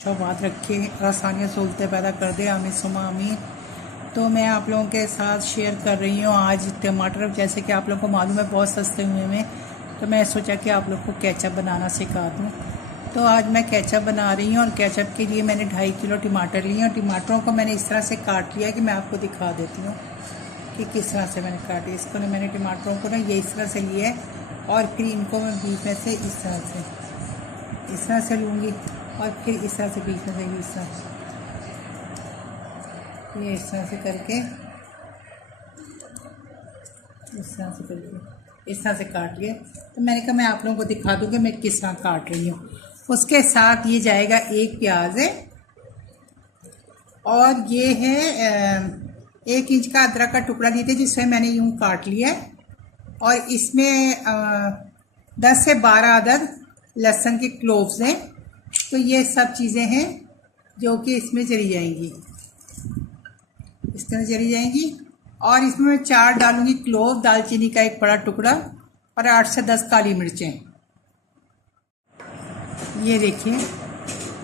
बात रखे आसानियाँ सहूलतें पैदा कर दे, आमीन सुमा आमीन। तो मैं आप लोगों के साथ शेयर कर रही हूँ आज टमाटर, जैसे कि आप लोगों को मालूम है बहुत सस्ते हुए में, तो मैं सोचा कि आप लोग को केचप बनाना सिखा दूँ। तो आज मैं केचप बना रही हूँ और केचप के लिए मैंने 2.5 किलो टमाटर लिए और टमाटरों को मैंने इस तरह से काट लिया कि मैं आपको दिखा देती हूँ कि किस तरह से मैंने काटी। इसको ना मैंने टमाटरों को ना ये इस तरह से लिया है और फिर इनको मैं बीच में से इस तरह से लूँगी और फिर इस तरह से बीच में से ये इस तरह से करके इस तरह से काट लिए। तो मैंने कहा मैं आप लोगों को दिखा दूँ कि मैं किस तरह काट रही हूँ। उसके साथ ये जाएगा 1 प्याज है और ये है 1 इंच का अदरक का टुकड़ा लिए थे जिसमें मैंने यूँ काट लिया है और इसमें 10 से 12 अदद लहसुन के क्लोव्स हैं। तो ये सब चीज़ें हैं जो कि इसमें चली जाएंगी, इस तरह चली जाएंगी। और इसमें मैं 4 डालूंगी क्लोव, दालचीनी का 1 बड़ा टुकड़ा और 8 से 10 काली मिर्चें। ये देखिए,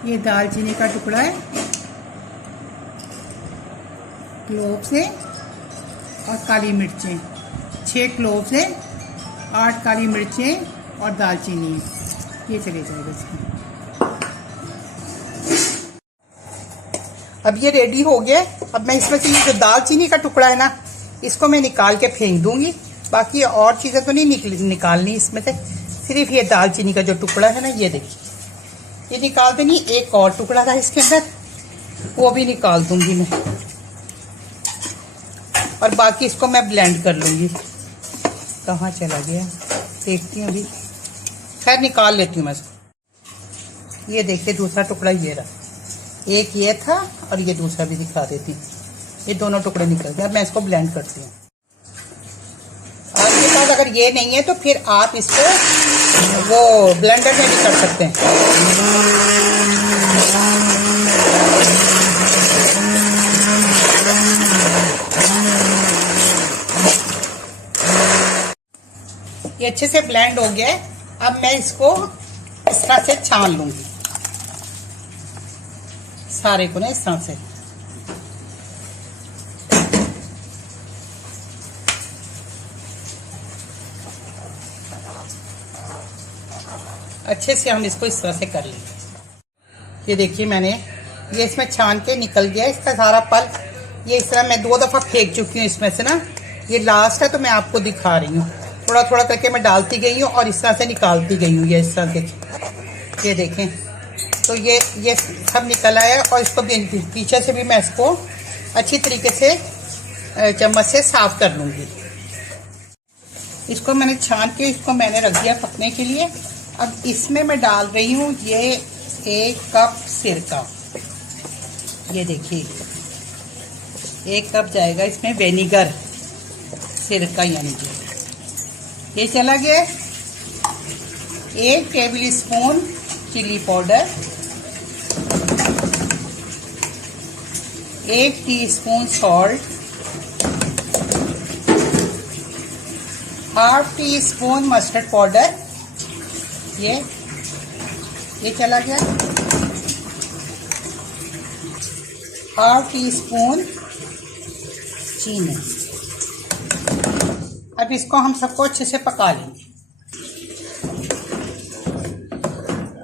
ये दालचीनी का टुकड़ा है, क्लोव से और काली मिर्चें, 6 क्लोव से 8 काली मिर्चें और दालचीनी, ये चले जाएगा इसमें। अब ये रेडी हो गया। अब मैं इसमें से ये जो दालचीनी का टुकड़ा है ना, इसको मैं निकाल के फेंक दूंगी। बाकी और चीज़ें तो नहीं निकालनी इसमें से, सिर्फ ये दालचीनी का जो टुकड़ा है ना, ये देखिए, ये निकाल देनी। एक और टुकड़ा था इसके अंदर, वो भी निकाल दूंगी मैं और बाकी इसको मैं ब्लेंड कर लूंगी। कहाँ चला गया देखती हूँ अभी, खैर निकाल लेती हूँ मैं इसको। ये देखिए दूसरा टुकड़ा ये रहा, एक ये था और ये दूसरा भी दिखा देती हूँ। ये दोनों टुकड़े निकल गए। अब मैं इसको ब्लेंड करती हूँ। आपके पास अगर ये नहीं है तो फिर आप इसको वो ब्लेंडर में भी कर सकते हैं। ये अच्छे से ब्लेंड हो गया है। अब मैं इसको इस तरह से छान लूंगी, सारे को ना इस तरह से। अच्छे से हम इसको इस तरह से कर लेंगे। ये देखिए, मैंने ये इसमें छान के निकल गया इसका सारा पल। ये इस तरह मैं 2 दफ़ा फेंक चुकी हूँ इसमें से ना, ये लास्ट है तो मैं आपको दिखा रही हूँ। थोड़ा थोड़ा करके मैं डालती गई हूँ और इस तरह से निकालती गई हूँ। ये इस तरह से, ये देखें, तो ये सब निकल आया और इसको पीछे से भी मैं इसको अच्छी तरीके से चम्मच से साफ कर लूँगी। इसको मैंने छान के इसको मैंने रख दिया पकने के लिए। अब इसमें मैं डाल रही हूँ ये 1 कप सिरका। ये देखिए, 1 कप जाएगा इसमें विनेगर, सिरका यानी कि ये चला गया। 1 tablespoon chilli powder, 1 teaspoon salt, ½ teaspoon mustard powder, ये चला गया। ½ टीस्पून चीनी। अब इसको हम सबको अच्छे से पका लेंगे।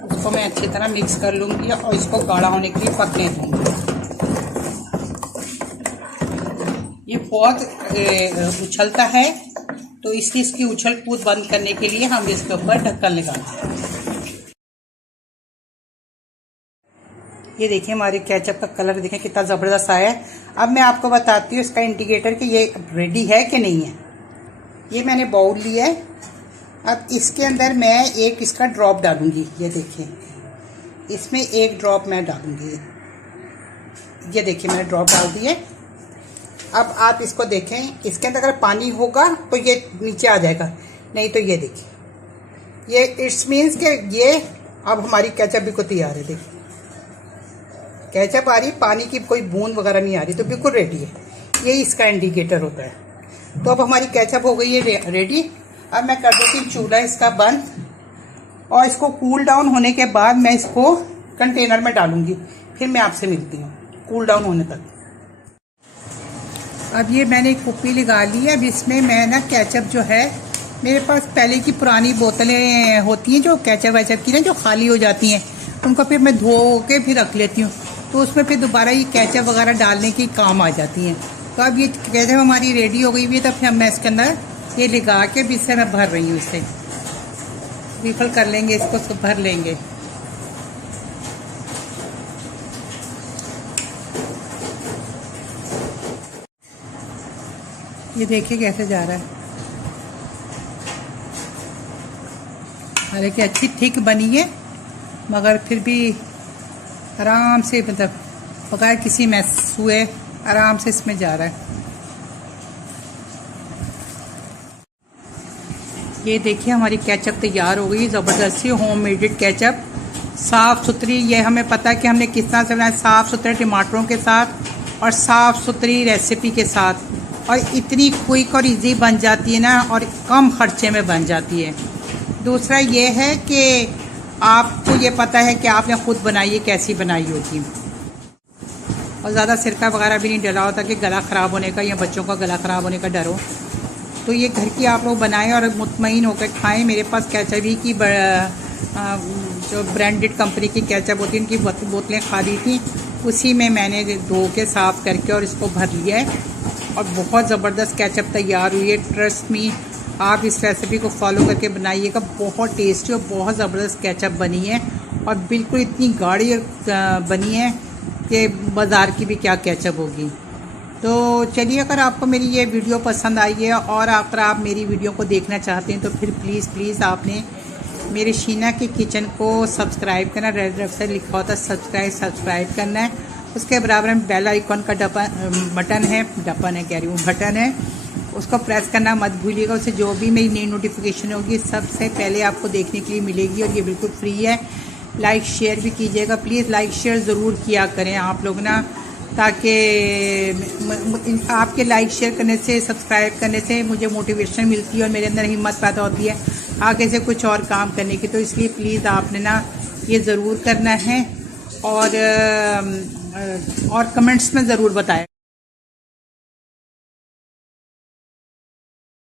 इसको मैं अच्छी तरह मिक्स कर लूंगी और इसको गाढ़ा होने के लिए पकने दूंगी। ये बहुत उछलता है तो इसलिए इसकी उछल कूद बंद करने के लिए हम इसके ऊपर ढक्कन लगाते हैं। ये देखिए, हमारे केचप का कलर देखें कितना ज़बरदस्त आया है। अब मैं आपको बताती हूँ इसका इंडिकेटर कि ये रेडी है कि नहीं है। ये मैंने बाउल लिया है। अब इसके अंदर मैं एक इसका ड्रॉप डालूंगी। ये देखिए, इसमें 1 ड्रॉप मैं डालूंगी। ये देखिए, मैंने ड्रॉप डाल दिए। अब आप इसको देखें, इसके अंदर अगर पानी होगा तो ये नीचे आ जाएगा, नहीं तो ये देखिए, ये इट्स मीन्स कि ये अब हमारी केचप भी को तैयार है। देखिए, केचप आ रही, पानी की कोई बूंद वगैरह नहीं आ रही, तो बिल्कुल रेडी है। ये इसका इंडिकेटर होता है। तो अब हमारी केचप हो गई है रेडी। अब मैं कर देती हूँ चूल्हा इसका बंद और इसको कूल डाउन होने के बाद मैं इसको कंटेनर में डालूंगी, फिर मैं आपसे मिलती हूँ कूल डाउन होने तक। अब ये मैंने एक कुप्पी लगा ली है। अब इसमें मैं ना केचप जो है, मेरे पास पहले की पुरानी बोतलें होती हैं जो केचप वेचप की ना जो खाली हो जाती हैं, उनको फिर मैं धो के फिर रख लेती हूँ, तो उसमें फिर दोबारा ये केचप वगैरह डालने की काम आ जाती हैं। तो अब ये केचप हमारी रेडी हो गई हुई है, तो फिर मैं इसके अंदर ये लगा के भी इससे मैं भर रही हूँ। इससे रिफिल कर लेंगे, इसको भर लेंगे। ये देखिए कैसे जा रहा है। हालांकि अच्छी थिक बनी है, मगर फिर भी आराम से, मतलब बगैर किसी मैस हुए आराम से इसमें जा रहा है। ये देखिए हमारी केचप तैयार हो गई, ज़बरदस्ती होम मेडेड केचप, साफ़ सुथरी। ये हमें पता है कि हमने किस तरह से बनाया, साफ़ सुथरे टमाटरों के साथ और साफ़ सुथरी रेसिपी के साथ, और इतनी क्विक और इजी बन जाती है ना, और कम खर्चे में बन जाती है। दूसरा ये है कि आपको ये पता है कि आपने खुद बनाई है, कैसी बनाई होगी, और ज़्यादा सिरका वगैरह भी नहीं डला होता कि गला ख़राब होने का या बच्चों का गला ख़राब होने का डर हो। तो ये घर की आप लोग बनाएं और मुतमईन होकर खाएं। मेरे पास केचप ही की जो ब्रांडेड कंपनी की केचप होती है, उनकी बोतलें खाली थी, उसी में मैंने धो के साफ़ करके और इसको भर लिया है, और बहुत ज़बरदस्त केचप तैयार हुई है। ट्रस्ट मी, आप इस रेसिपी को फॉलो करके बनाइएगा, बहुत टेस्टी और बहुत ज़बरदस्त केचप बनी है, और बिल्कुल इतनी गाढ़ी बनी है कि बाज़ार की भी क्या केचप होगी। तो चलिए, अगर आपको मेरी ये वीडियो पसंद आई है और अगर आप मेरी वीडियो को देखना चाहते हैं, तो फिर प्लीज़ आपने मेरे शीना के किचन को सब्सक्राइब करना। रेड रेड से लिखा होता है सब्सक्राइब करना है। उसके बराबर में बेल आइकॉन का बटन है, उसको प्रेस करना मत भूलिएगा। उससे जो भी मेरी नई नोटिफिकेशन होगी सबसे पहले आपको देखने के लिए मिलेगी, और ये बिल्कुल फ्री है। लाइक शेयर भी कीजिएगा, प्लीज़ लाइक शेयर ज़रूर किया करें आप लोग ना, ताकि आपके लाइक शेयर करने से, सब्सक्राइब करने से मुझे मोटिवेशन मिलती है और मेरे अंदर हिम्मत पैदा होती है आगे से कुछ और काम करने की। तो इसलिए प्लीज़ आपने ना ये ज़रूर करना है, और कमेंट्स में ज़रूर बताएं।